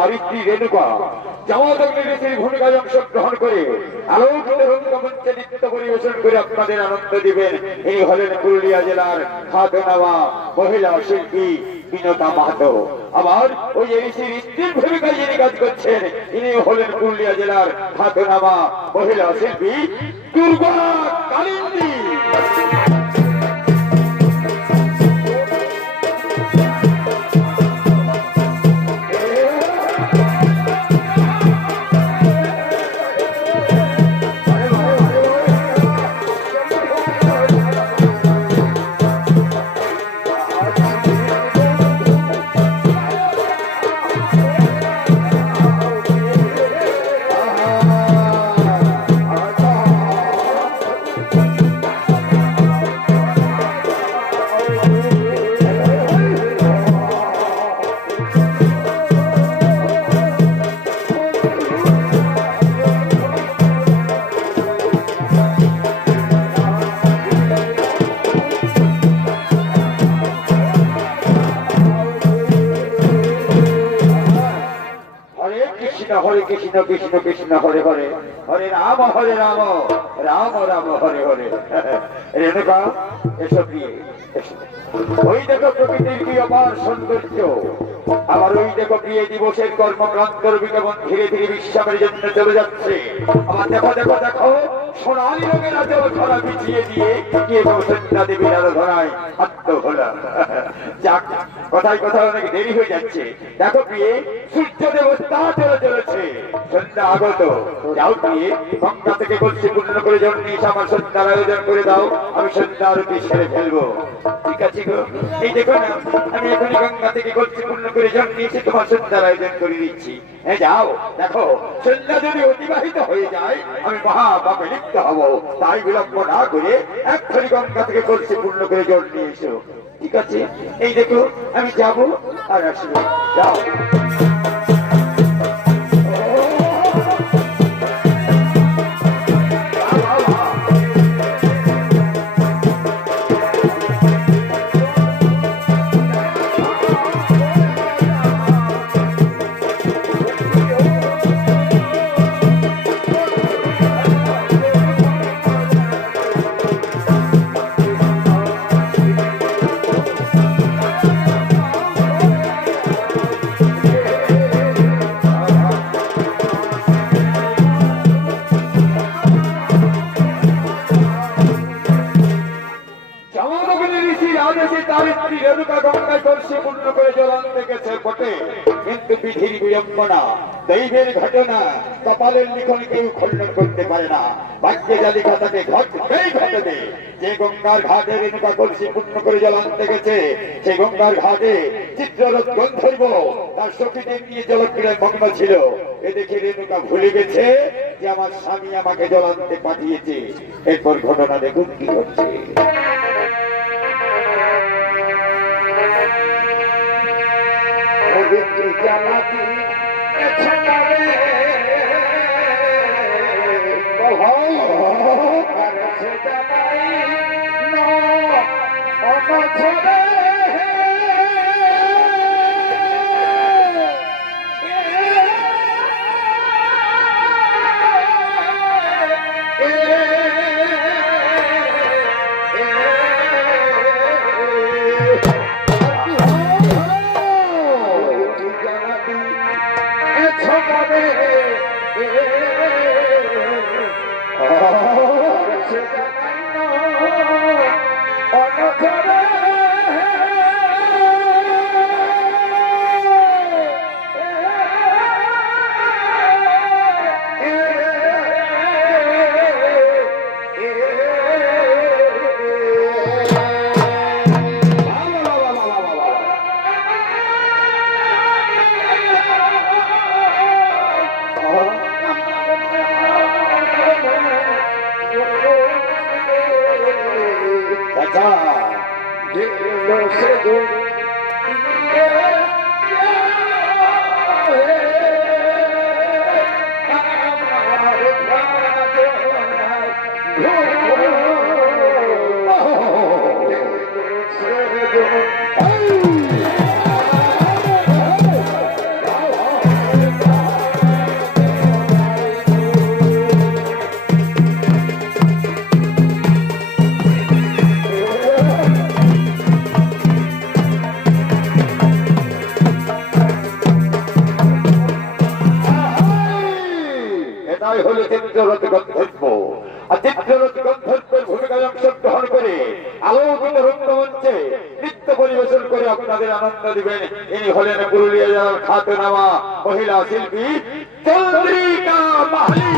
তার স্ত্রী রেণুকা জামাতগ্নি ঋষির ভূমিকায় অংশগ্রহণ করে আলোকিত রঙ্গমঞ্চে নৃত্য পরিবেশন করে আপনাদের আনন্দ দিবেন। ইনি হলেন পুরুলিয়া জেলার খ্যাতনামা মহিলা শিল্পী বিনোদা মাহাতো। আবার ওই ঋষির স্ত্রীর ভূমিকায় যিনি কাজ করছেন ইনি হলেন পুরুলিয়া জেলার খ্যাতনামা মহিলা শিল্পী দুর্গা কালিন্দী। হরে কৃষ্ণ কৃষ্ণ কৃষ্ণ হরে হরে, হরে রাম রাম রাম হরে হরে। রেণুকা এসব দিয়ে ওই দেখো প্রকৃতির কি অপার সৌন্দর্য। আবার ওই দেখো প্রিয় দিবসের কর্মক্রান্ত বিজ্ঞাপন ধীরে ধীরে বিশ্রামের জন্য চলে যাচ্ছে। আবার দেখো দেখো দেখো সোনালী রঙের আজও ধরা বিছিয়ে দিয়ে কি এবং সন্ধ্যা দেবীর আরো ধরায় আত্ম হল। যাক, কথায় কথায় অনেক দেরি হয়ে যাচ্ছে। দেখো প্রিয়ে সূর্য দেবতা চলে চলেছে, সন্ধ্যা আগত। যাও প্রিয়ে গঙ্গা থেকে কলসি পূর্ণ করে জল নিয়ে আমার সন্ধ্যার আয়োজন করে দাও, আমি সন্ধ্যা আরতি সেরে ফেলবো। ঠিক আছে গো, এই দেখো না আমি এখনই গঙ্গা থেকে কলসি পূর্ণ করে জল নিয়েছি, তোমার সন্ধ্যার আয়োজন করে দিচ্ছি। যাও দেখো সন্ধ্যা যদি অতিবাহিত হয়ে যায় আমি মহাপাপে লিপ্ত হব, তাই বিলম্ব না করে এক্ষুনি গঙ্গা থেকে কলসি পূর্ণ করে জল নিয়ে এসো। ঠিক আছে, এই দেখো আমি যাবো আর আসবো। যাও। কিন্তু বিধির বিড়ম্বনা, দৈবের ঘটনা, কপালের লিখন কেউ খণ্ডন করতে পারে না। ভাগ্যে যা লেখা তাকে ঘটবেই ঘটবে। যে গঙ্গার ঘাটে রেণুকা কলসি পূর্ণ করে জল আনতে গেছে, সেই গঙ্গার ঘাটে চিত্ররথ গন্ধর্ব তার সখীদের নিয়ে জলক্রীড়ায় মগ্ন ছিল। এ দেখে রেণুকা ভুলে গেছে যে আমার স্বামী আমাকে জল আনতে পাঠিয়েছে। এরপর ঘটনা দেখুন কি হচ্ছে। জানাতি অভিনয় হলো চিত্ররথ গন্ধর্ব। আর চিত্ররথ গন্ধর্বের ভূমিকায় অংশগ্রহণ করে আলোকিত রঙ্গমঞ্চে নৃত্য পরিবেশন করে আপনাদের আনন্দ দিবেন। ইনি হলেন পুরুলিয়া জেলার খ্যাতনামা মহিলা শিল্পী চন্দ্রিকা মাহালি।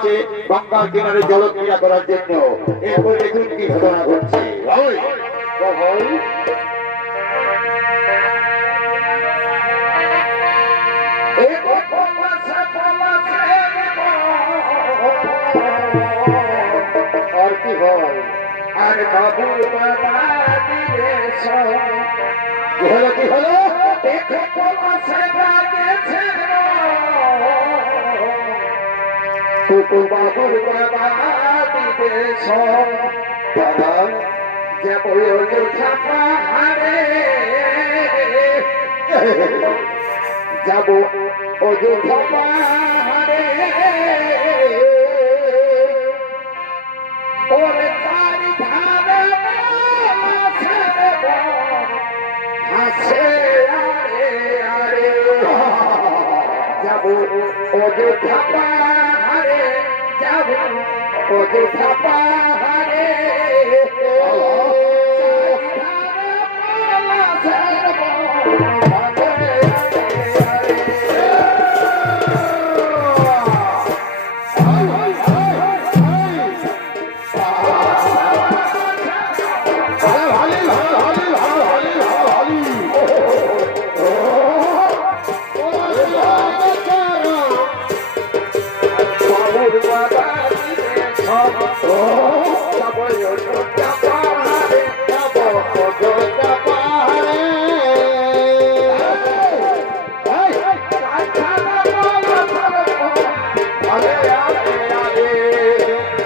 আসছে গঙ্গার কিনারে জলক্রীড়া করার জন্য। এরপর দেখুন কি ঘটনা ঘটছে। আর কি হয় আর বাবুর বাবা দিয়েছ কি হলো কি হলো? দেখে পলাশে বাগেছে টুকু বাবুর বাবা দিয়েছ বাবা যাব অযোধ্যা পাহাড়ে যাব অযোধ্যা পাহাড়ে ওরে তারি ধারে হাসে আরে আরে যাব অযোধ্যা পাহাড়ে যাব অযোধ্যা পাহাড়ে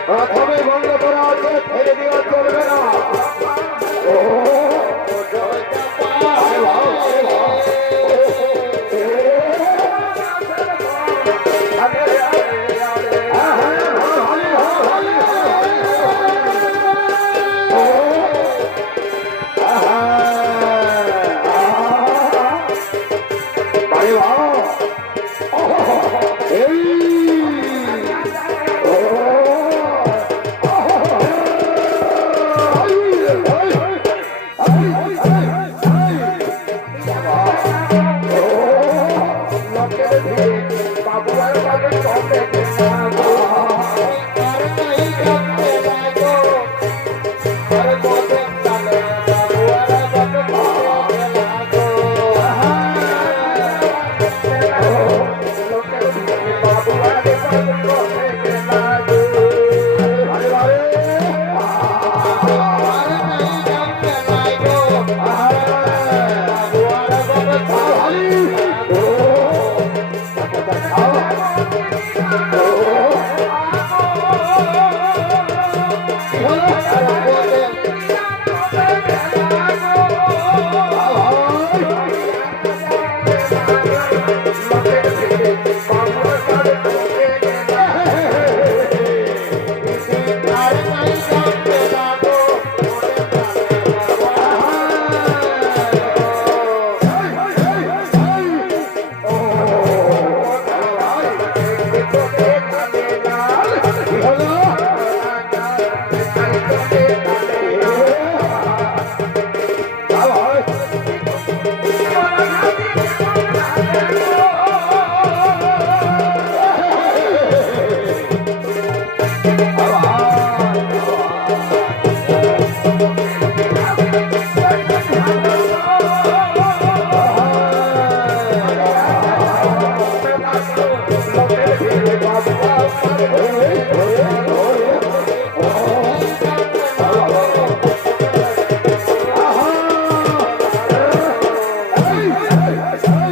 প্রথমে বন্ধ করা আছে, ফেলে দেওয়া চলবে না। Hey, hey, hey, hey,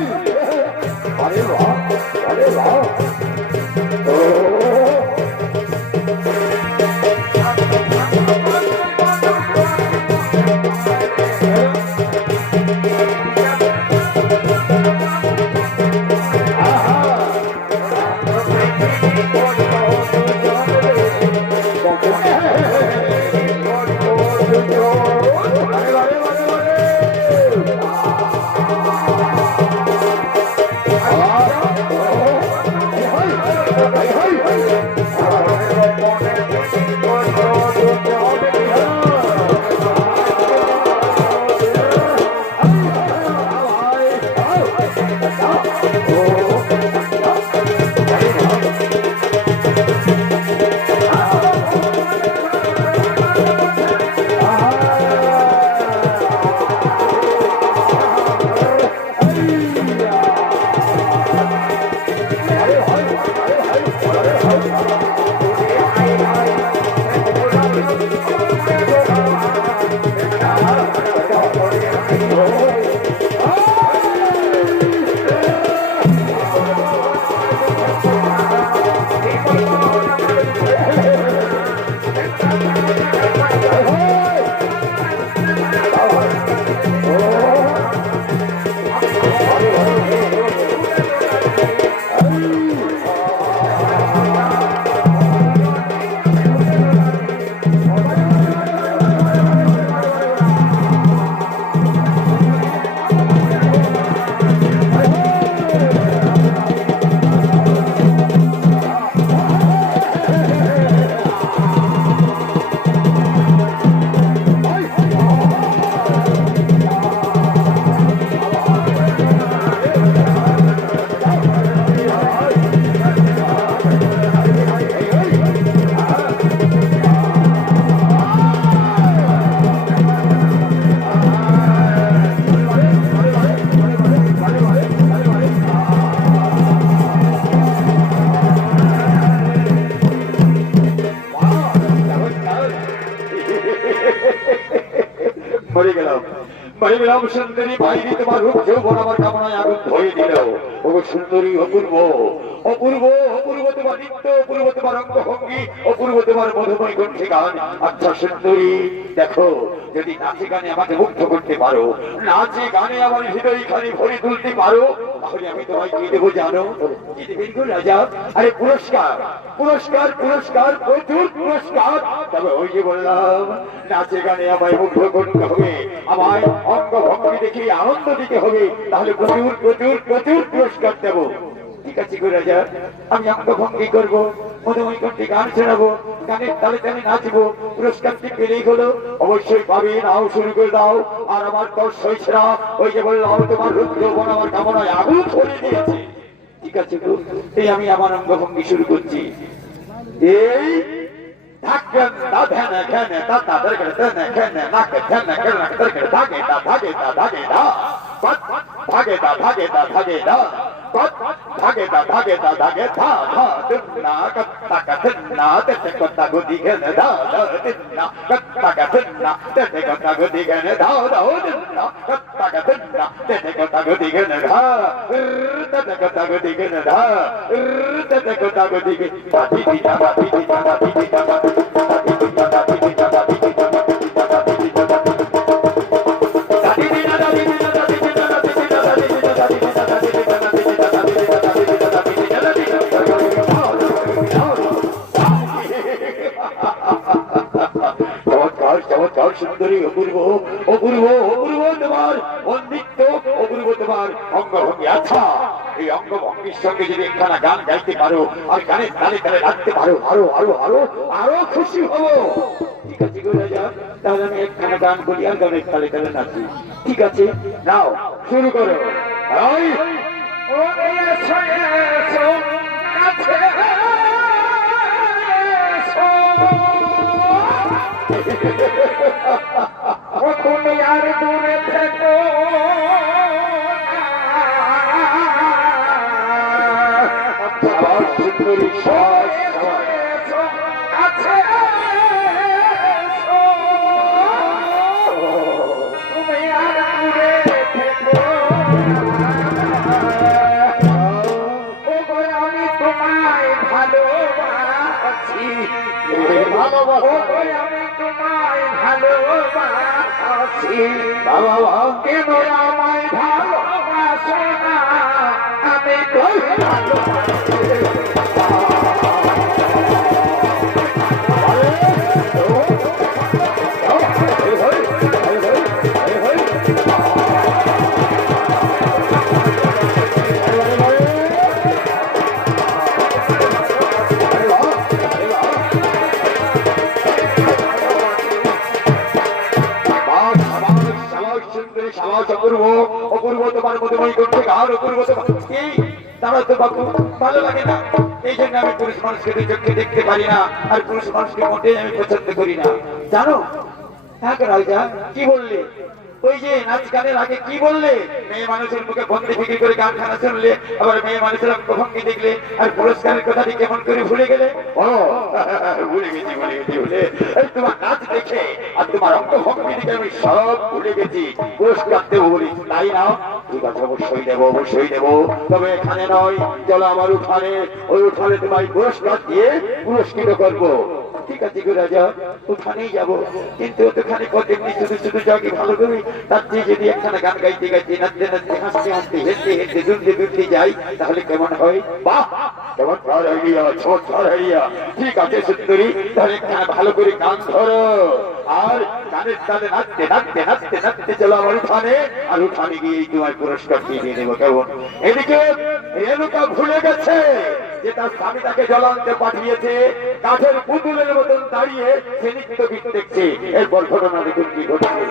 hey. দিলাম বাড়ি বিলাম সুন্দরী বাইরে তোমার রূপ যৌবন আমার কামনায় আগুন ধরিয়ে দিল। ও সুন্দরী অপূর্ব অপূর্ব অপূর্ব তোমার নৃত্য, অপূর্ব তোমার অঙ্গভঙ্গি, অপূর্ব তোমার মধুময় কণ্ঠে গান। আচ্ছা সুন্দরী, দেখো যদি নাচে গানে আমাকে মুগ্ধ করতে পারো, নাচে গানে আমার হৃদয় খানি ভরে তুলতে পারো, তাহলে আমি তোমায় কি দেবো জানো? কি দেবেন গো রাজা? আরে পুরস্কার পুরস্কার পুরস্কার, প্রচুর পুরস্কার। তবে ওই যে বললাম, নাচে গানে আমায় মুগ্ধ করতে হবে, আমায় অঙ্গভঙ্গি দেখে আনন্দ দিতে হবে, তাহলে প্রচুর প্রচুর প্রচুর পুরস্কার দেবো। ঠিক আছে গো রাজা, আমি অঙ্গভঙ্গি করবো, মধুময় কণ্ঠে গান শোনাবো, গানের তালে তালে নাচবো, পুরস্কারটি পেলেই হলো। অবশ্যই পাবে, নাও শুরু করে দাও। আর আমার দর্শ হয়েছেরা, ওই যে বললাম তোমার রুদ্রবন আমার কামনায় আগুন ধরে দিয়েছে। ঠিক আছে গো, এই আমি আমার অঙ্গভঙ্গি শুরু করছি। এই ধাক্কান দা ধ্যান ধ্যান দা দা দরগড় ধ্যান ধ্যান নাক ধ্যান ধ্যান দরগড় ধাগে দা ধাগে দা ধাগে দা পত ধাগে দা ধাগে দা ধাগে দা পত ধাগে দা ধাগে দা ধাগে ধা ধা দিনা কত্তা কত্না তে কত্তা গুদি গেন দা দা দিনা কত্তা কত্না তে কত্তা গুদি গেন দা দা দিনা কত্তা কত্না তে কত্তা গুদি গেন দা তে কত্তা গুদি গেন দা তে কত্তা গুদি গে বাতি দিনা বাতি দিনা বাতি দিনা সুন্দরী অপূর্ব অপূর্ব অপূর্ব তোমার নৃত্য, অপূর্ব তোমার অঙ্গভঙ্গি। আচ্ছা, এই অঙ্গভঙ্গির সঙ্গে যদি একখানা গান গাইতে পারো আর গানের তালে তালে রাখতে পারো, আরো আরো আরো আরো খুশি হবো। ঠিক আছে গো রাজা, তাহলে আমি একখানা গান বলি আর গানের তালে তালে নাচি। ঠিক আছে, নাও শুরু করো। তুমি আর দূরে থেকো সুন্দরী আছে, তুমি আর দূরে থেকো। আমি তোমায় ভালোবাসি, আমি তোমায় ভালোবাসি, কেন আমায় ভালোবাসো না? আমি তো ভালোবাসি। অপূর্ব অপূর্ব তোমার মধুময় করতে গান, অপূর্ব তোমার তারা তো বাবু ভালো লাগে না। এই জন্য আমি পুরুষ মানুষকে চোখে দেখতে পারি না, আর পুরুষ মানুষকে মোটেই আমি পছন্দ করি না, জানো? হ্যাঁ রাজা, কি বললে? ওই যে নাচ গানের আগে কি বললে? মেয়ে মানুষের মুখে বন্দি বিক্রি করে গান খানা শুনলে, আবার মেয়ে মানুষের অঙ্গভঙ্গি দেখলে, আর পুরস্কারের কথাটি কেমন করে ভুলে গেলে? ভুলে গেছি ভুলে গেছি ভুলে তোমার নাচ দেখে আর তোমার অঙ্গভঙ্গি দেখে আমি সব ভুলে গেছি। পুরস্কার দেবো বলি, তাই না? ঠিক আছে, অবশ্যই দেবো অবশ্যই দেবো, তবে এখানে নয়, চলো আমার উঠানে, ওই উঠানে তোমায় পুরস্কার দিয়ে পুরস্কৃত করবো। ঠিক আছে গো রাজা, ওখানেই যাবো, কিন্তু ওখানে কতদিন শুধু শুধু যাকে ভালো করি, তার চেয়ে যদি একখানা গান গাইতে গাইতে নাচতে নাচতে হাসতে হাসতে হেঁটে হেঁটে দুলতে দুলতে যাই, তাহলে কেমন হয়? বাহ, কেমন ঝড় হারিয়া ছোট ঝড় হারিয়া। ঠিক আছে সুন্দরী, তাহলে একখানা ভালো করে গান ধরো, আর গানের তালে নাচতে নাচতে নাচতে নাচতে চলো আমার উঠানে, আর উঠানে গিয়ে তোমার পুরস্কার দিয়ে দেবো, কেমন? এদিকে রেণুকা ভুলে গেছে যে তার স্বামী তাকে জল আনতে পাঠিয়েছে, কাঠের পুতুলের মতন দাঁড়িয়ে সে নৃত্য গীত দেখছে। এরপর ঘটনা দেখুন কি ঘটছে।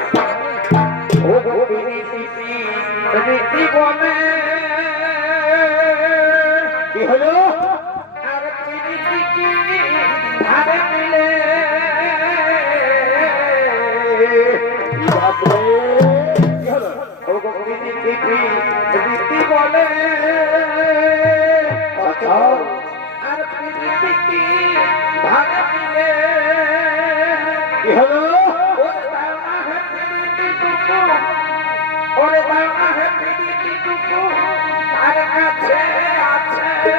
কি হলো? বলে কি হলো? তার কাছে আছে।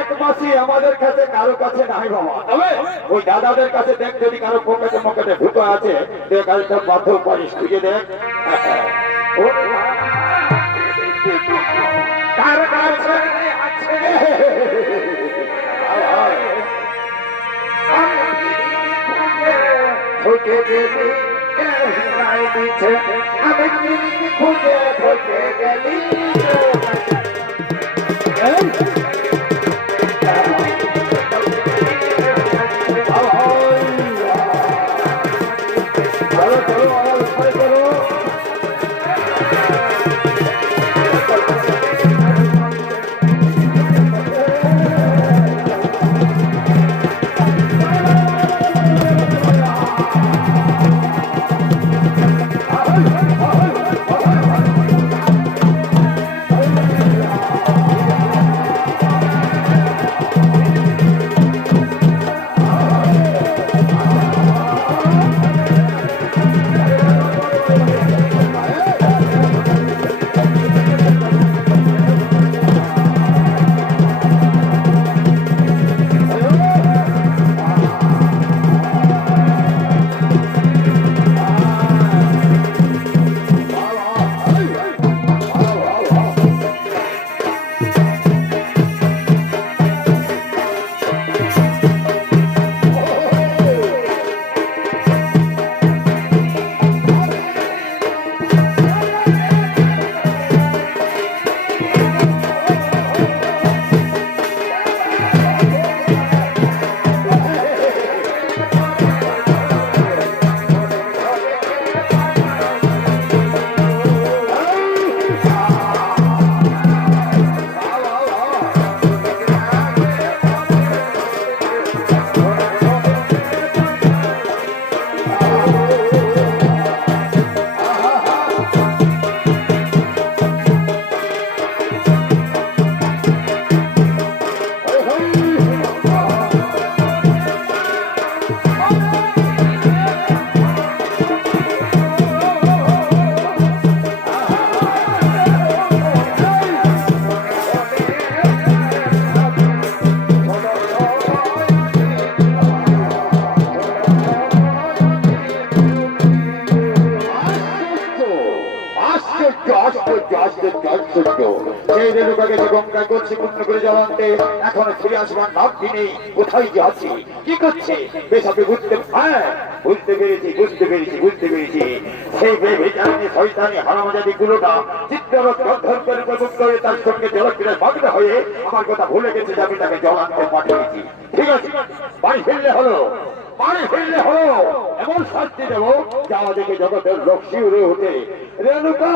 এক মাসি আমাদের কাছে কারো কাছে নাই বাবা, তবে ওই দাদাদের কাছে দেখ, যদি কারো পকেটে মকেটে ঢুকে আছে দেখ, আর একটা বাধ্য পারিস খুঁজে দেখ। ওর তার কাছে আছে। ঢুকে গেলি দিচ্ছে, আমি খুঁজে ঢুকে গেলি। চলো চলো আমার উপরে চলো। সেই রেণুকাকে যে গঙ্গায় করছে পূর্ণ করে জল আনতে, এখনো ফিরে আসবার নাম নেই। কোথায় যে আছে, কি করছে, বেশ আপনি বুঝতে পেরেছি। সেই বেচারী শয়তানি হারামজাদি গুলোটা চিত্ররথ গন্ধর্বের উপভোগ করে তার সঙ্গে জলক্রীড়ায় মগ্ন হয়ে আমার কথা ভুলে গেছে যে আমি তাকে জল আনতে পাঠিয়েছি। ঠিক আছে, বাড়ি ফিরলে হলো, এমন শাস্তি দেবো যা দেখে জগতের লোক শিউরে ওঠে। রেণুকা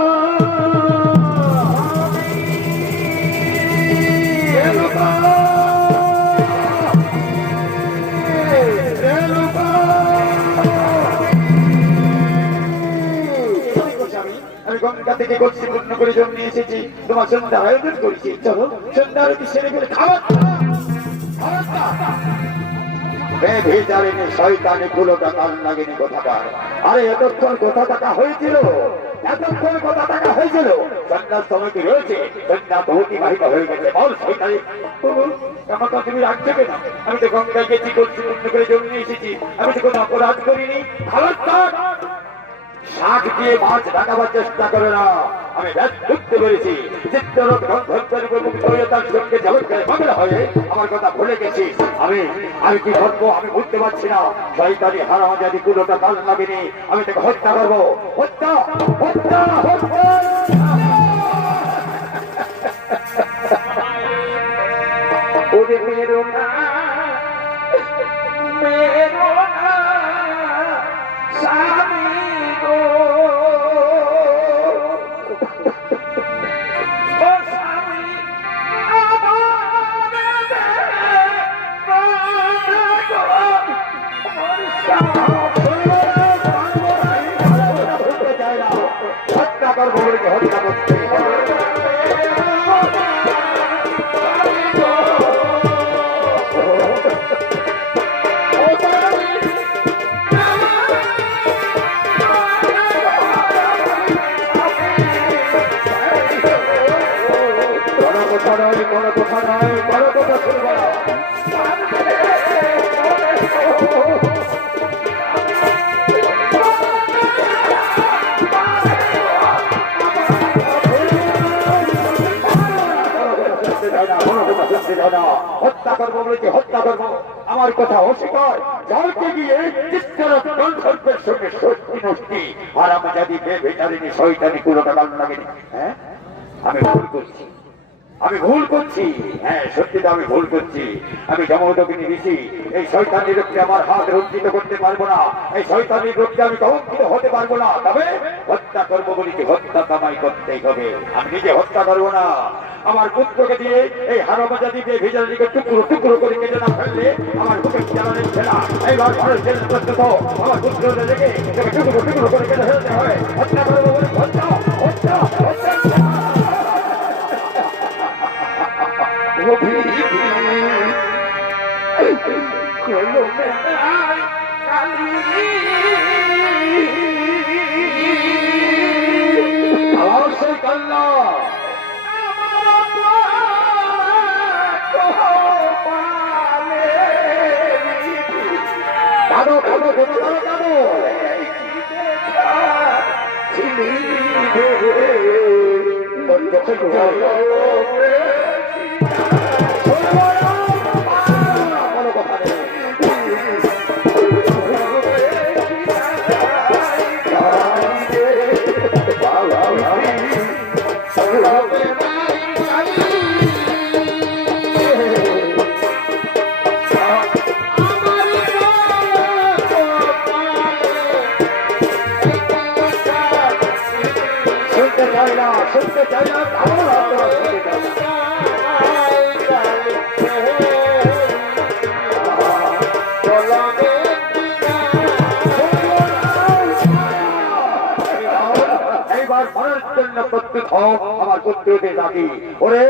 আমি গঙ্গা থেকে গোষ্ঠী পূর্ণ করে জন্মে এসেছি, তোমার সন্ধ্যা আয়োজন করেছি। চলো সন্ধ্যা আরতি সেরে ফেলে খাবার শয়তানি কুলোটা কাল লাগেনি কোথাকার। আরে এতক্ষণ কথা টাকা হয়েছিল, সন্ধ্যার সময় কি রয়েছে, সন্ধ্যা তো অতিবাহিত হয়ে গেছে। বল শয়তানি, আমার কথা তুমি রাখছো কেন? আমি তো গঙ্গায় গেছি, গোষ্ঠী পূর্ণ করে জন্মে এসেছি, আমি তো কোনো অপরাধ করিনি। খাবার শাক দিয়ে মাছ ঢাকাবার চেষ্টা করে না, আমি বুঝতে পেরেছি। চিত্ররথ গন্ধর্বের উপভোক্ত হয়ে তার সঙ্গে জগৎকারে মগ্ন হয়ে আমার কথা ভুলে গেছি। আমি কি করবো আমি বুঝতে পারছি না। শয়তানি হারামজাদি কুলোটা কাল লাগেনি, আমি তাকে হত্যা করবো। হত্যা হত্যা হত্যা ওরে মেরো না স্বামী গো, ও স্বামী হত্যা করবো, হত্যা করতে করবো বলেছে হত্যা করবো, আমার কথা অস্বীকার। জলকে গিয়ে চিত্তরত গন্ধর্বের সঙ্গে সত্যি নষ্টি আর আমি যদি বেচারিনি শয়তানি কুলোটা ভালো লাগেনি। হ্যাঁ, আমি ভুল করছি, আমি ভুল করছি। হ্যাঁ, সত্যি তো আমি ভুল করছি। আমি যমদগ্নি ঋষি, এই শয়তানি রূপকে আমার হাত রঞ্জিত করতে পারবো না, এই শয়তানি রূপকে আমি কলঙ্কিত হতে পারবো না। তবে হত্যা করবো বলেছি, হত্যা কামাই করতেই হবে। আমি নিজে হত্যা করবো না। আমার পুত্রকে দিয়ে এই হারামজাদি দিকে ভেজালিকে টুকরো টুকরো করে কেটে না ফেললে আমার বুকে জ্বালানি ছেলা এইবার ঘরের জেল পর্যন্ত আমার পুত্রকে রেখে টুকরো টুকরো করে কেটে ফেলতে হয়। হত্যা করবো বলে হত্যা হত্যা হত্যা। অবশ্যই কান্না কাঁদো কাঁদো কাঁদো কাঁদো কাঁদো। কোনো কথা নেই। শুনতে চাই না, শুনতে চাই না, ভালো লাগতো না, শুনতে চাই না। এইবার মনের জন্য প্রস্তুত হও, আমার পুত্রকে ডাকি। ওরে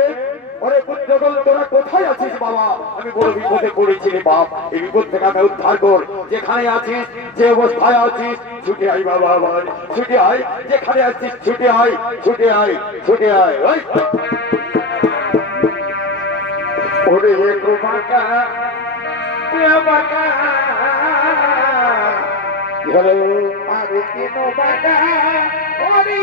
ওরে পুত্রগণ, তোরা কোথায় আছিস বাবা? আমি বড় বিপদে পড়েছি রে বাপ, এই বিপদ থেকে আমি উদ্ধার কর। যেখানে আছিস, যে অবস্থায় আছিস, ছুটে আয় বাবা, আমার ছুটে আয়। যেখানে আছিস ছুটে আয়, ছুটে আয়, ছুটে আয়। ওই ওরে গোমাতা বাবা কি হলো? আরে কেন বাবা ওরে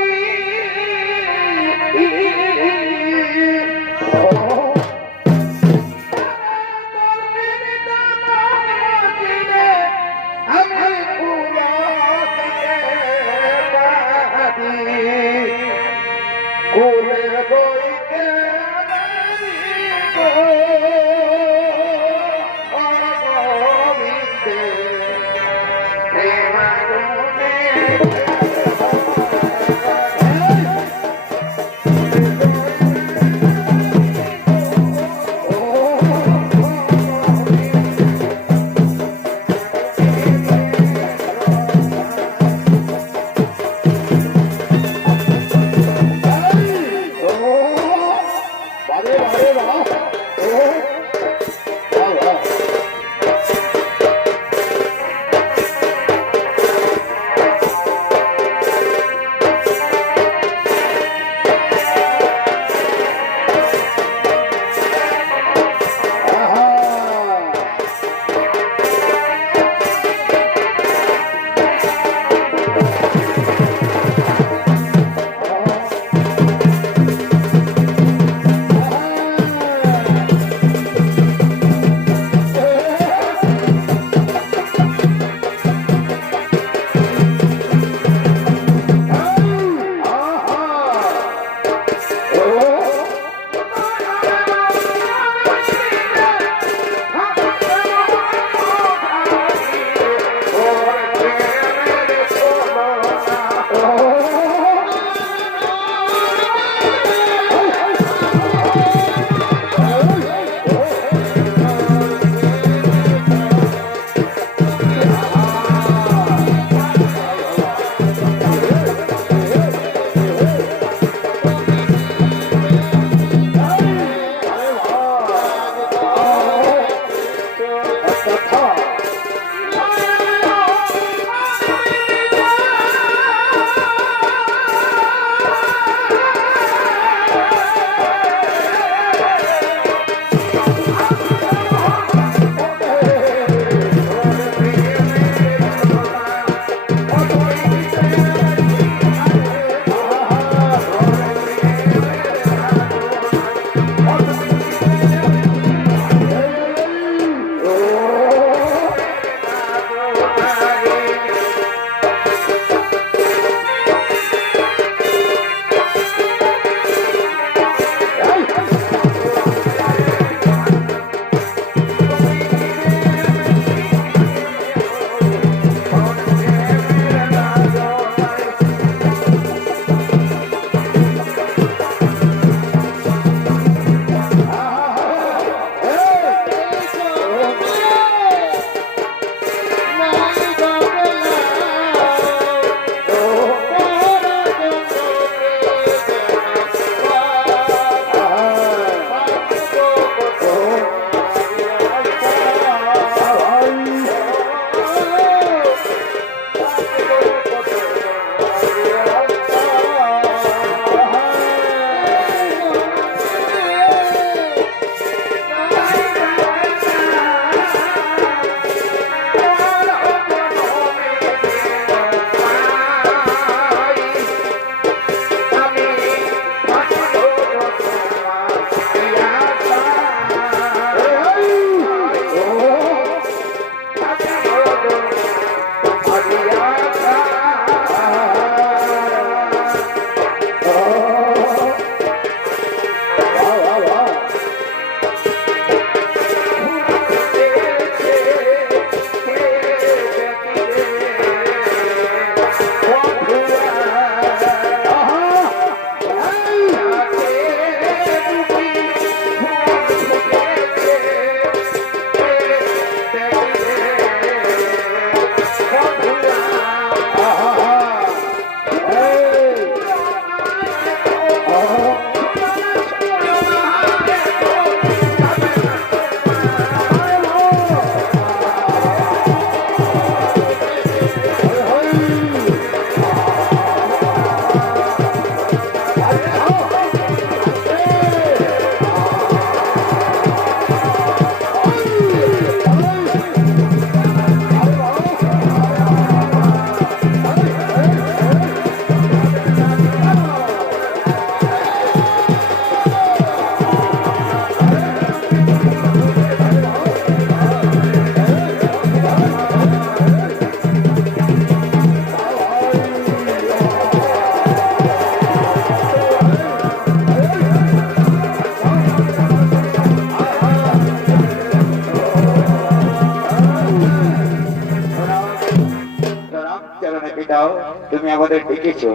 তুমি আমাদের ডেকেছো,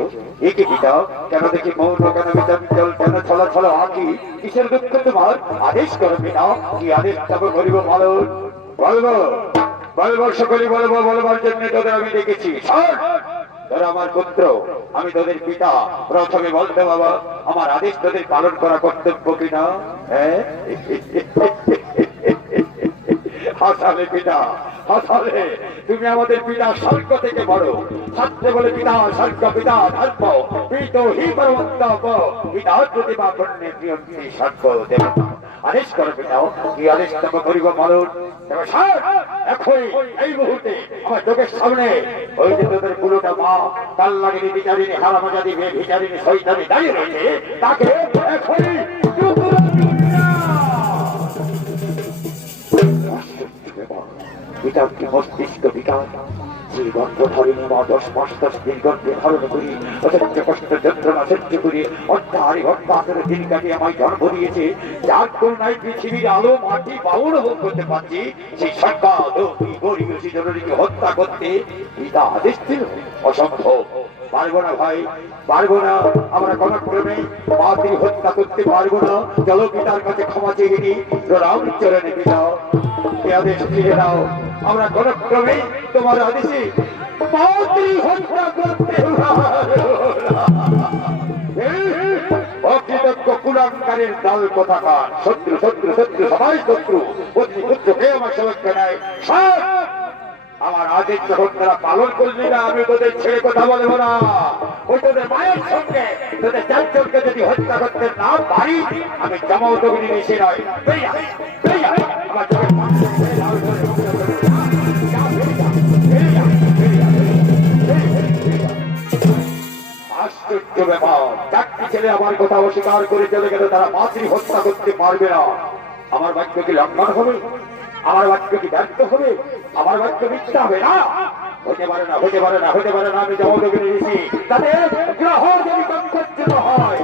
একে পিতা কেন দেখি মৌন, কেন বিচঞ্চল, কেন ছলা ছলা আঁকি, কিসের দুঃখ তোমার? আদেশ করো পিতা, কি আদেশ তবে করিব পালন? বলবো বলবো সকলে বলবো, বলবার জন্য তোদের আমি ডেকেছি। শোন, তোরা আমার পুত্র, আমি তোদের পিতা, প্রথমে বলতে বাবা আমার আদেশ তোদের পালন করা কর্তব্য কিনা? হ্যাঁ, হাসালে পিতা, হাসালে। তুমি আমাদের পিতা, স্বর্গ থেকে বড়। সত্য বলে পিতা স্বর্গ, পিতা ধর্ম, পিত হি পরমন্তপ, পিতা প্রতিভা পুণ্যে প্রিয়ন্তি স্বর্গ দেবতা। আদেশ করো পিতা, কি আদেশ তবে করিব পালন? এখনই এই মুহূর্তে আমার চোখের সামনে ওই যে তোদের পুরোটা মা, তার লাগিনি বিচারিনী, হারামাজাদি মেয়ে বিচারিনী শৈতানি দাঁড়িয়ে রয়েছে, তাকে এখনই পিতা কি মস্তিষ্ক বিকাশ, যে গর্ভ ধরিনি মা 10 মাস 10 দিন গর্ভে ধারণ করি, অসহ্য কষ্ট যন্ত্রণা সহ্য করি, অর্ধারি অর্ধাতের দিন কাটিয়ে আমায় জন্ম দিয়েছে, যার তুলনায় পৃথিবীর আলো মাটি বাউল ভোগ করতে পারছি, সেই সরকার গরিব জননীকে হত্যা করতে পিতা আদেশ দিল? অসম্ভব, পারবো না ভাই, পারবো না। আমরা কোন ক্রমে মাতৃ হত্যা করতে পারবো না। চলো পিতার কাছে ক্ষমা চেয়ে নি, রাম চরণে পিতা আদেশ ফিরে দাও। আমরা কোন ক্রমে তোমার আদেশে মাতৃ হত্যা করতে অকৃতজ্ঞ কুলাঙ্কারের দল কোথাকার, শত্রু শত্রু শত্রু সবাই শত্রু, পত্নী পুত্রকে আমার সমস্যা নেয়। আমার আদেশ যখন তারা পালন করলি না, আমি তোদের ছেড়ে কথা বলবো না। ওই তোদের মায়ের সঙ্গে তোদের চারজনকে যদি হত্যা করতে না পারি, আমি জামাও তবিনি নিশে নয়। আমার আশ্চর্য ব্যাপার, চারটি ছেলে আমার কথা অস্বীকার করে চলে গেলে তারা মাতৃ হত্যা করতে পারবে না। আমার বাক্য কি লঙ্ঘন হবে? আমার বাক্য কি ব্যর্থ হবে? আমার বাক্য মিথ্যা হবে না? হতে পারে না, হতে পারে না, হতে পারে না। আমি জমদগ্নি ঋষি, তাদের গ্রহ যদি কক্ষচ্যুত হয়,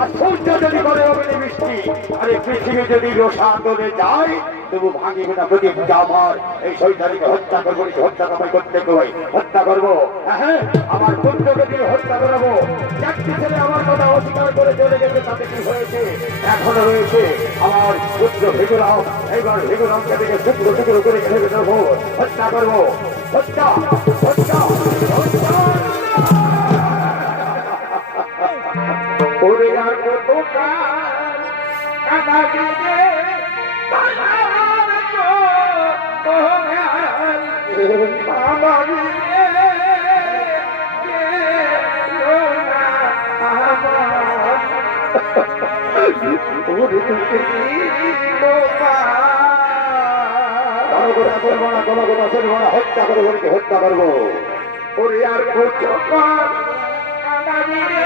আর সূর্য যদি করে অগ্নি বৃষ্টি, আরে পৃথিবী যদি রোষান্তরে যায়, তবু ভাঙিবে না প্রতিজ্ঞা আমার। এই শৈতানিকে হত্যা করবো, হত্যা কামাই করতে হবে, হত্যা করবো। হ্যাঁ, আমার পুত্রকে দিয়ে হত্যা করাবো। চারটি ছেলে আমার কথা অস্বীকার করে চলে গেছে, তাতে কি হয়েছে? এখনো রয়েছে আমার পুত্র ভিগুরাম। এইবার ভিগুরামকে থেকে টুকরো টুকরো করে ফেলে দেবো, হত্যা করবো। হত্যা হত্যা হত্যা। ওরে আর কত কাল কাটা দিলে হত্যা করবো, হত্যা করবো। ওরে আর কত কাল কাটা দিলে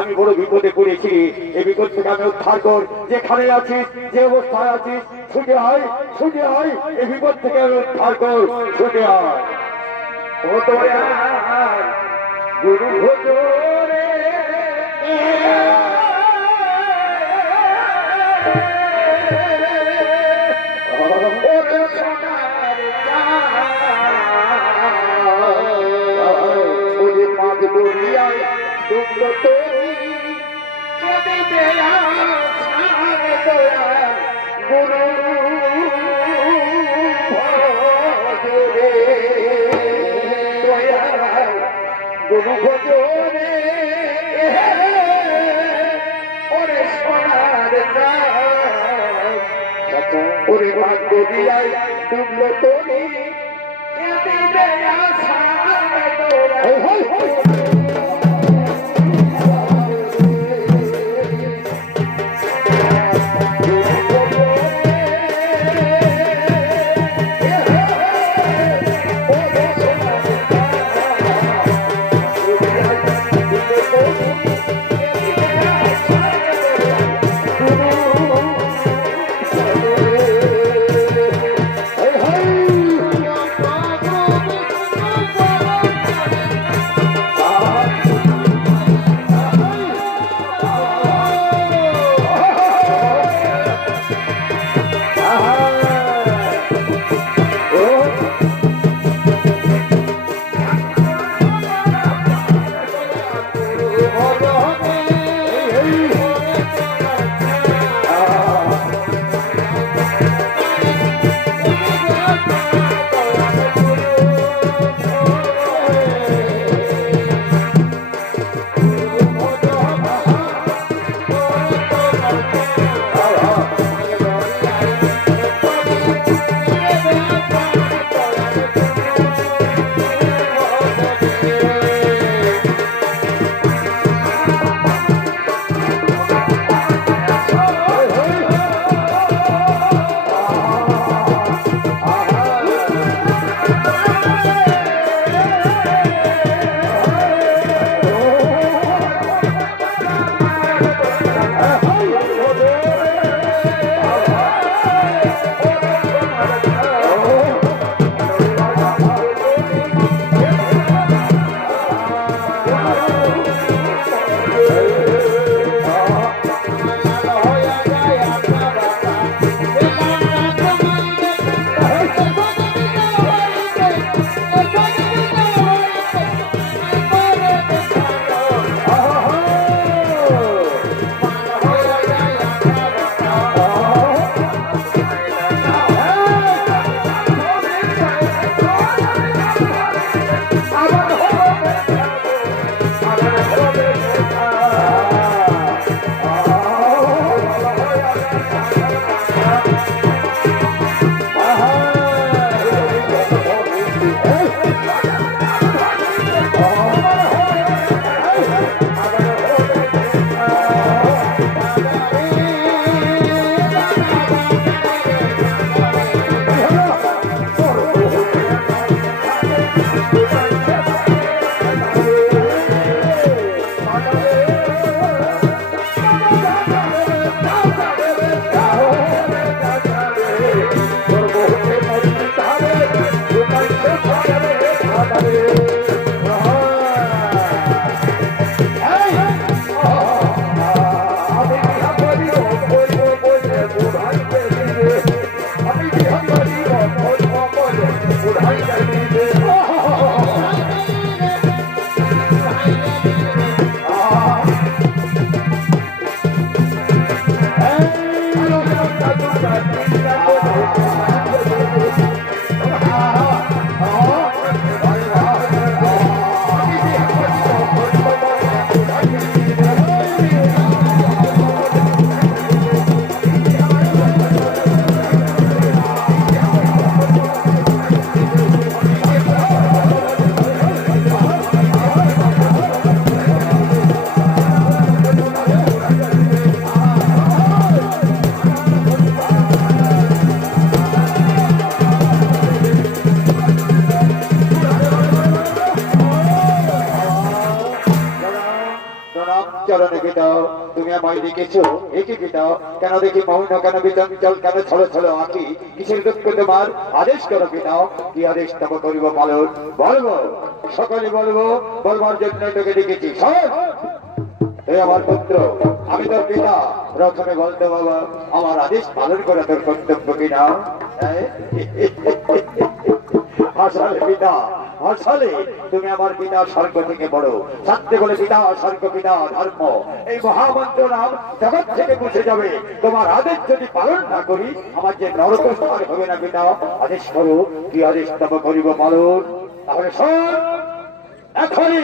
আমি বড় বিপদে পড়েছি, এই বিপদ থেকে আমি উদ্ধার কর। যেখানে আছিস, যে অবস্থায় আছিস, ছুটে হয়, ছুটে হয়, এই বিপদ থেকে আমি উদ্ধার কর, ছুটে হয়। গুরু ভজরে গুরু ভজরে ওরে সোনার ওরে ভাগ্য দিয়াই ডুবলো তোরি চরণে পিতা তুমি আমায় দেখেছো একে পিতা কেন দেখি মৌন কেন বিচঞ্চল কেন ছলো ছলো আঁকি কিসের দুঃখ তোমার আদেশ করো পিতা কি আদেশ তব করিব পালন বলবো সকলে বলবো বলবার জন্য তোকে ডেকেছি শোন এই আমার পুত্র আমি তোর পিতা প্রথমে বলতো বাবা আমার আদেশ পালন করা তোর কর্তব্য কিনা হাসালে পিতা হাসালে তুমি আমার পিতা স্বর্গ থেকে বড় সত্যি বলে পিতা স্বর্গ পিতা ধর্ম এই মহামন্ত্র নাম জগৎ থেকে মুছে যাবে তোমার আদেশ যদি পালন না করি আমার যে নরকস্থান হবে না পিতা আদেশ করো কি আদেশ তব করিব পালন তাহলে শোন এখনই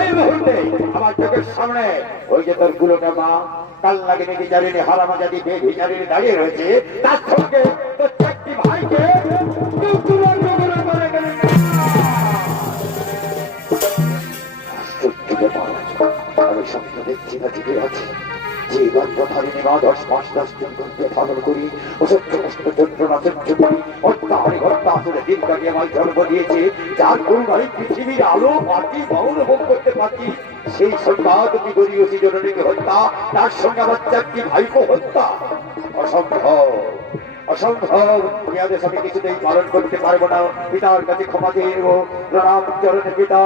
এই মুহূর্তে আমার চোখের সামনে ওই যে তোর গুলোটা মা কাল লাগে নাকি জানিনি হারামা জাতি বেভিচারিণী দাঁড়িয়ে রয়েছে তার সঙ্গে তোর চারটি ভাইকে টিকে আছে। যে গর্ভধারিণী মা 10 মাস 10 দিন গর্ভে ধারণ করি, অসহ্য কষ্ট যন্ত্রণা সহ্য করি, হত্যা আসলে দিন কাটিয়ে আমার জন্ম দিয়েছে, যার করুণায় পৃথিবীর আলো বাতি বাউল ভোগ করতে পারছি, সেই সন্তান কি গরিয়সী জননীকে হত্যা, তার সঙ্গে আমার 4টি ভাইকে হত্যা। অসম্ভব, অসম্ভব। এই আদেশ আমি কিছুতেই পালন করতে পারবো না। পিতার কাছে ক্ষমা দিয়ে নেব। প্রণাম চরণে পিতা,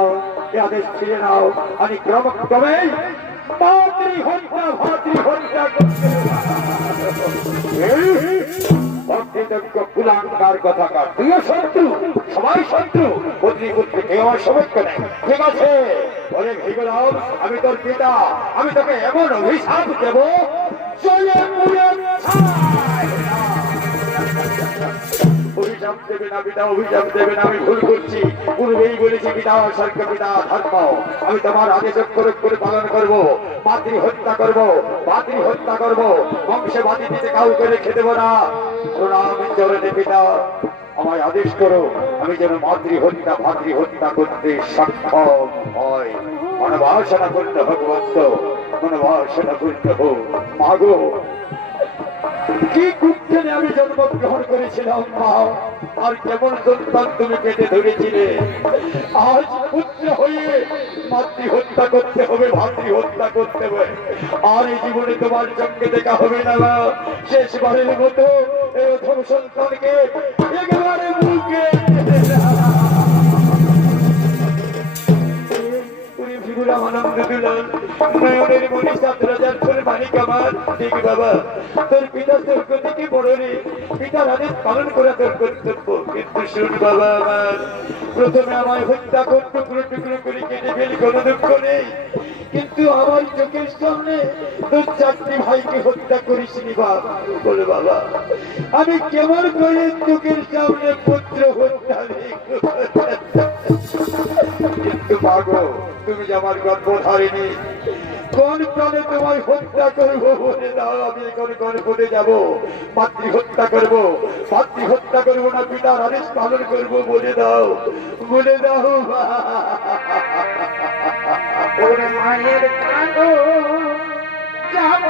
এই আদেশ ফিরে নাও। আমি ক্রমে ভাতৃহত্যা ভক্তিযোগ্য কুলাঙ্গার কথাকার, তুইও শত্রু, সবাই শত্রু, পত্নী কেউ আমার সমস্ত নেই। ঠিক আছে ওরে ভীগরাম, আমি তোর পিতা, আমি তোকে এমন অভিশাপ দেব, চলে পুড়ে ছাই। অভিশাপ দেবে না পিতা, অভিশাপ দেবে না, আমি ভুল করছি। পূর্বেই বলেছি পিতা স্বর্গ পিতা ধর্ম, আমি তোমার আদেশ অক্ষরে করে পালন করবো। মাতৃ হত্যা করবো, বংশে বাতি দিতে কাউকে রেখে দেবো না। প্রণাম চরণে পিতা, আমায় আদেশ করো, আমি যেন ভাতৃ হত্যা করতে সক্ষম হয়। মনোবাসনা করতে ভগবন্ত, মনোবাসনা করতে হোক। মাগো, কি কুক্ষণে আমি জন্মগ্রহণ করেছিলাম মা, আর কেমন সন্তান তুমি পেটে ধরেছিলে। আজ পুত্র হয়ে মাতৃ হত্যা করতে হবে, ভাতৃ হত্যা করতে হবে। আর এই জীবনে তোমার সঙ্গে দেখা হবে না মা। শেষবারের মতো এই প্রথম সন্তানকে একেবারে মুখে আনন্দ দিলাম। নয়নের মনি 7,000 ফুল মানিক আমার। ঠিক বাবা, তোর পিতা তোর গতিকে বড় রে, পিতার আদেশ পালন করা তোর কর্তব্য। কিন্তু শুন বাবা আমার, প্রথমে আমায় হত্যা কর, টুকরো টুকরো করে কেটে ফেলি, কোনো দুঃখ নেই। কিন্তু আমার চোখের সামনে তোর 4টি ভাইকে হত্যা করিসনি বাবা। বলে বাবা, আমি কেমন করে চোখের সামনে পুত্র হত্যা কিন্তু মাগো, তুমি যে আমার গর্ভধারিণী, কোন প্রাণে তোমায় হত্যা করবো বলে দাও। আমি এখন গর্ভে যাবো, মাতৃ হত্যা করবো না, পিতার আদেশ পালন করবো বলে দাও, বলে দাও। ওরে মায়ের কাঁদো যাব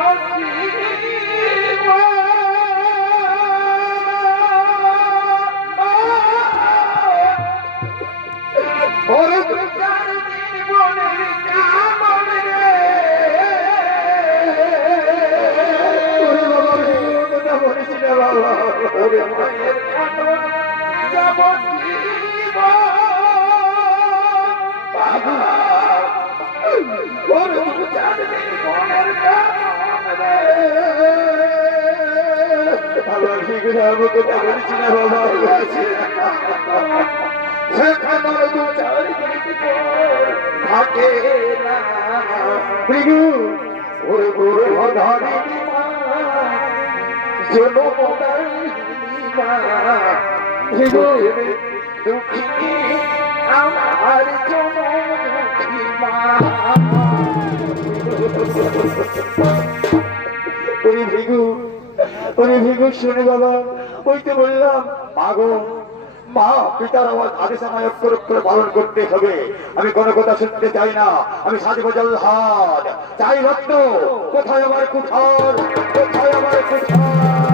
ওরে শুনে বাবা, ওই তো বললাম মাগো, মা পিতার আমার আদেশ আমায় অক্ষর অক্ষরে পালন করতে হবে। আমি কোনো কথা শুনতে চাই না, আমি সাজবো জল্লাদ, চাই রক্ত। কোথায় আমার কুঠার, কোথায় আমার কুঠার?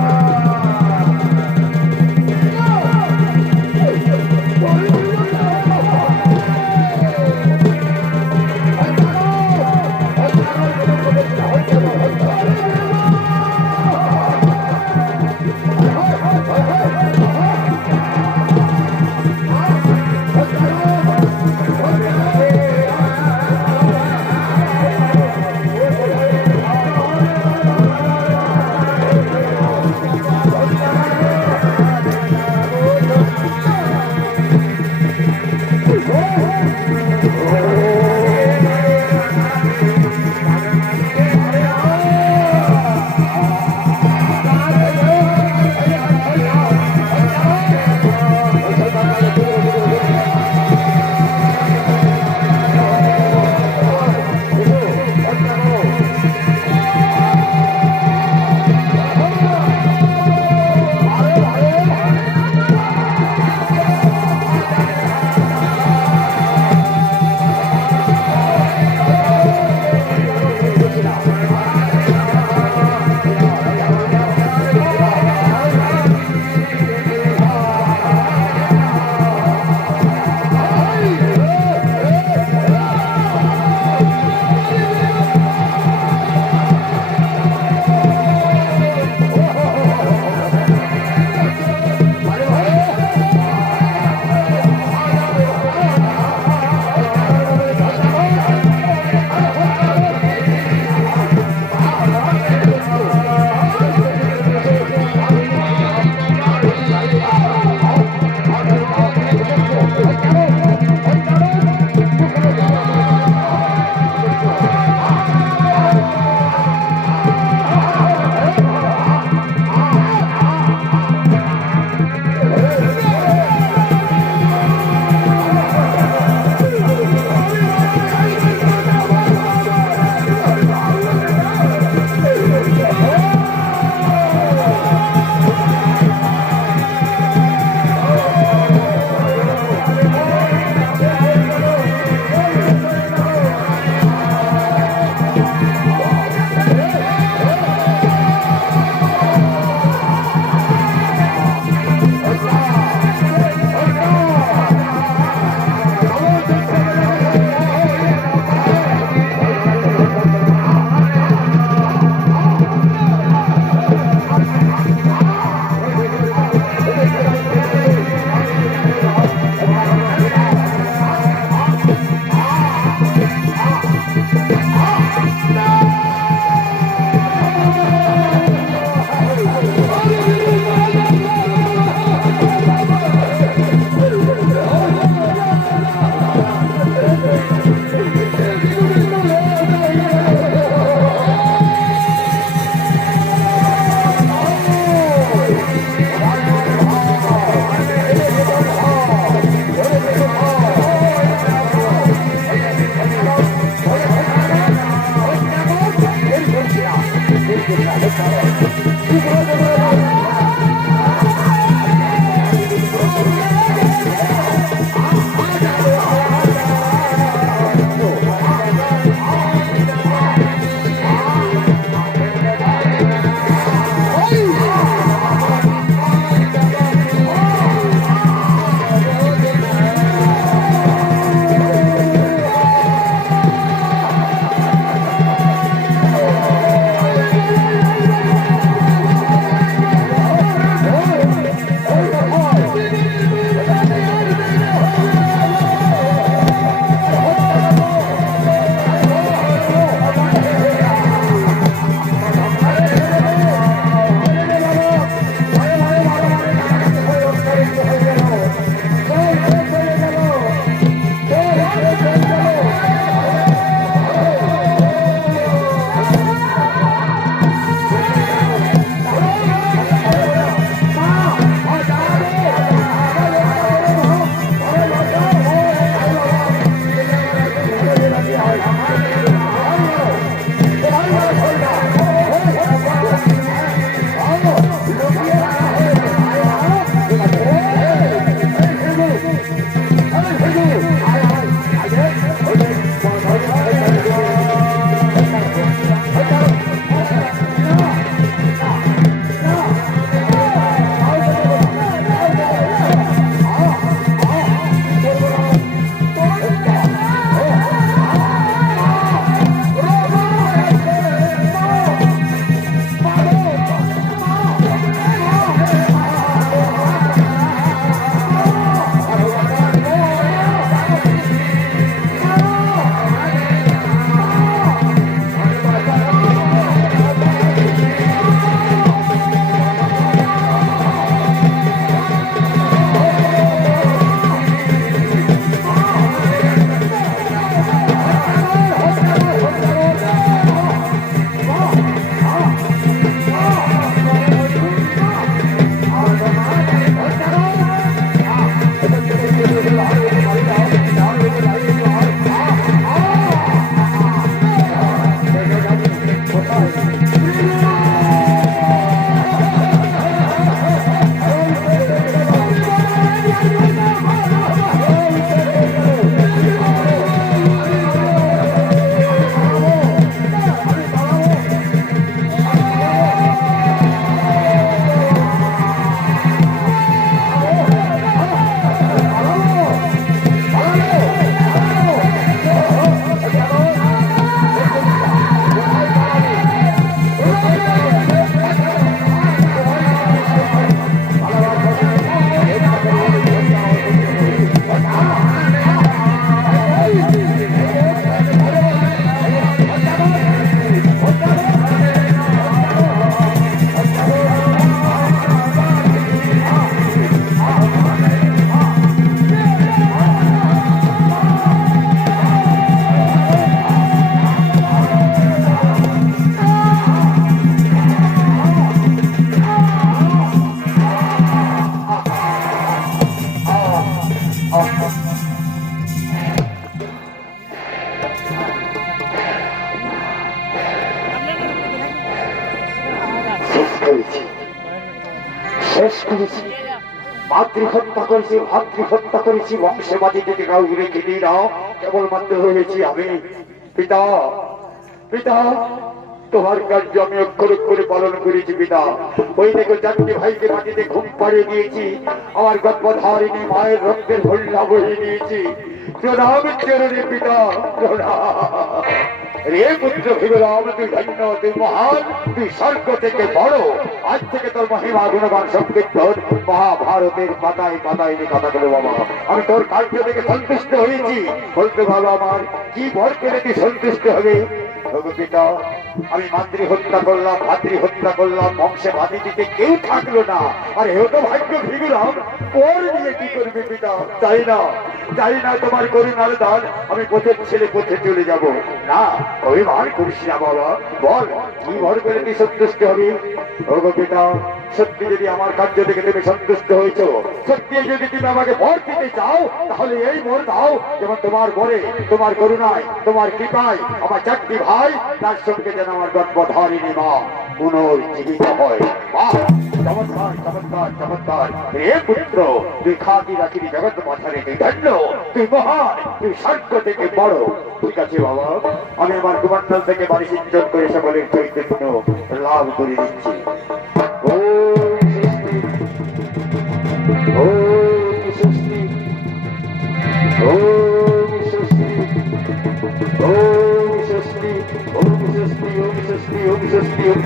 শেষ করেছি, মাতৃহত্যা করেছি, ভাতৃহত্যা করেছি, বংশে বাজি যদি কাউকে রেখে দিই না, কেবলমাত্র হয়েছি আমি। পিতা, পিতা, তোমার কার্য আমি অক্ষর অক্ষরে পালন করেছি পিতা। ওই দেখো চারটি ভাইকে মাটিতে ঘুম পাড়িয়ে দিয়েছি, আমার গর্ভধারিণী মায়ের রক্তের ভল্লা বহিয়ে দিয়েছি। প্রণাম চরণে পিতা, প্রণাম। রে পুত্র ভীমরাম, তুই ধন্য, তুই মহান, তুই স্বর্গ থেকে বড়। আজ থেকে তোর মহিমা গুণগান সংকীর্তন মহাভারতের পাতায় পাতায় কথা বলো বাবা। আমি তোর কার্য থেকে সন্তুষ্ট হয়েছি। বলতে ভালো আমার কি বর পেলে তুই সন্তুষ্ট হবে? ওগো পিতা, আমি মাতৃ হত্যা করলাম, ভাতৃ হত্যা করলাম, বংশে বাদি দিতে কেউ থাকলো না, আর এও তো ভাগ্য ভিগুলাম, পর নিয়ে কি করবে পিতা? চাই না তোমার করুণার দান, আমি পথের ছেলে পথে চলে যাব না। অভিমান করিস না বাবা, বল কি ভর করে তুই সন্তুষ্ট হবি? ওগো পিতা, সত্যি যদি আমার কার্য থেকে তুমি সন্তুষ্ট হয়েছ, সত্যি যদি তুমি আমাকে বর দিতে চাও, তাহলে এই বর দাও, যেমন তোমার বরে, তোমার করুণায়, তোমার কৃপায় আমার চারটি ভাই, তার সঙ্গে যেন আমার গর্ভধারিণী মা পুনর্জীবিত হয়। বাহ, চমৎকার চমৎকার চমৎকার। রে পুত্র, তুই খাতি রাখিনি জগৎ মাথারে, তুই ধন্য, তুই মহান, তুই স্বর্গ থেকে বড়। ঠিক আছে বাবা, আমি আমার কুমণ্ডল থেকে বাড়ি সিঞ্চন করে সকলের চৈতন্য লাভ করে দিচ্ছি। ওম স্বস্তি, ওম স্বস্তি, ওম স্বস্তি, ওম স্বস্তি, ওম স্বস্তি, ওম স্বস্তি, ওম স্বস্তি।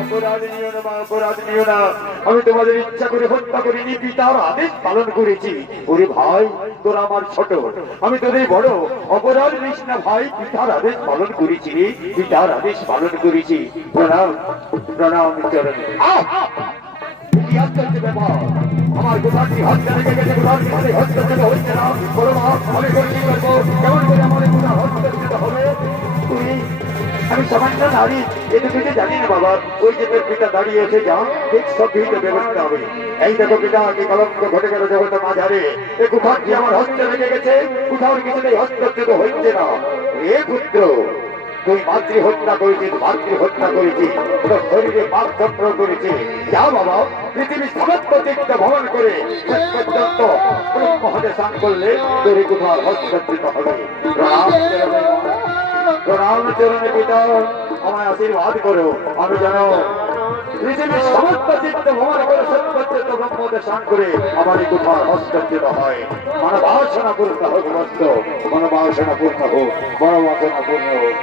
অপরাধ নিও না মা, অপরাধ নিও না। আমি তোমাদের ইচ্ছা করে হত্যা করিনি, পিতার আদেশ পালন করেছি। ওরে ভাই, তোরা আমার ছোট, আমি তোদের বড়, অপরাধ নিস না ভাই, পিতার আদেশ পালন করেছি, পিতার আদেশ পালন করেছি। প্রণাম প্রণাম চরণে। কি আশ্চর্য ব্যাপার, আমার গোপালটি হত্যা লেগে গেছে, গোপালটি মানে হস্তচ্যুত হচ্ছে না। বলো মা, আমি করে কি করবো? কেমন করে আমার গোটা হস্তচ্যুত হবে? তুই, আমি সামান্য নারী, এটুকু যে জানি না বাবা। ওই যে তোর পিতা দাঁড়িয়ে এসে যা, ঠিক সব ভিড়ে ব্যবস্থা হবে। এই দেখো পিতা, কি কলঙ্ক ঘটে গেল জগতের মাঝারে। এ কুঠারটি আমার হস্তে লেগে গেছে, কোথাও কিছুতেই হস্তচ্যুত হচ্ছে না। রে পুত্র, তুই মাতৃ হত্যা করেছিস, মাতৃ হত্যা করেছিস, তোর শরীরে পাপ চক্র করেছে। যা বাবা, পৃথিবীর সমস্ত দিকটা ভ্রমণ করে শেষ পর্যন্ত মহলে স্নান করলে তোর কোথাও হস্তচ্যুত হবে। প্রণাম চরণে, প্রণাম চরণে পিতা, আমায় আশীর্বাদ করো, আমি যেন পৃথিবীর সমস্ত চিত্ত ভ্রমণ করে শেষ পর্যন্ত ব্রহ্মতে স্নান করে আমার এই কোথাও হস্তচ্যুত হয়। মনোবাসনা পূর্ণ হোক বস্ত, মনোবাসনা পূর্ণ হোক, মনোবাসনা পূর্ণ হোক।